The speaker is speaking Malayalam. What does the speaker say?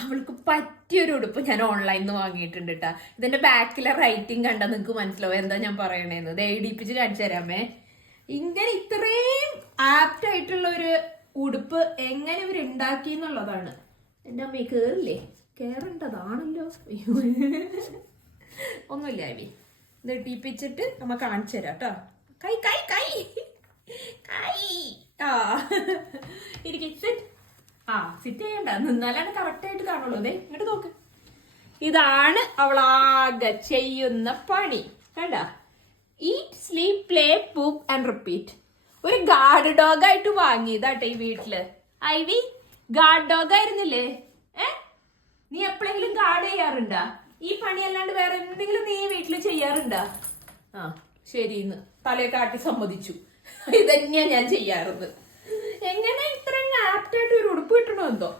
അവൾക്ക് പറ്റിയൊരു ഉടുപ്പ് ഞാൻ ഓൺലൈനിൽ നിന്ന് വാങ്ങിയിട്ടുണ്ട് കേട്ടാ. ഇതിന്റെ ബാക്കിലെ റൈറ്റിംഗ് കണ്ടാൽ നിങ്ങൾക്ക് മനസ്സിലാവും എന്താ ഞാൻ പറയണേന്ന്. ഇത് എഴുതിപ്പിച്ച് കാണിച്ചു തരാമേ. ഇങ്ങനെ ഇത്രയും ആപ്റ്റ് ആയിട്ടുള്ള ഒരു ഉടുപ്പ് എങ്ങനെ ഇവർ ഉണ്ടാക്കി എന്നുള്ളതാണ്. എൻ്റെ അമ്മ കേറില്ലേ, കേറേണ്ടതാണല്ലോ. ഒന്നുമില്ല അവി, ഇത് ഇട്ടിപ്പിച്ചിട്ട് നമ്മ കാണിച്ചു തരാം കേട്ടോ. കൈ കൈ കൈ കൈ ആ ഇരിക്കും. സിറ്റ് ചെയ്യണ്ട, നിന്നാലാണ് കറക്റ്റ് ആയിട്ട് കാണുള്ളൂ. അതെ ഇങ്ങോട്ട് നോക്ക്. ഇതാണ് അവളാകെ ചെയ്യുന്ന പണി. കണ്ട, eat sleep play poop and repeat. ഒരു ഗാർഡ് ഡോഗ് ആയിട്ട് വാങ്ങിയതാട്ടെ ഈ വീട്ടില്. ഐവി ഗാർഡ് ഡോഗ് ആയിരുന്നില്ലേ? നീ എപ്പോഴെങ്കിലും ഗാർഡ് ചെയ്യാറുണ്ടാ? ഈ പണി അല്ലാണ്ട് വേറെ എന്തെങ്കിലും നീ വീട്ടിൽ ചെയ്യാറുണ്ടാ? ശരിന്ന് തലയെ കാട്ടി സമ്മതിച്ചു. ഇതന്നെയാ ഞാൻ ചെയ്യാറുള്ളത്. എങ്ങനെ ഇത്രയും ആപ്റ്റായിട്ട് ഒരു ഉടുപ്പ് കിട്ടണോ എന്തോ.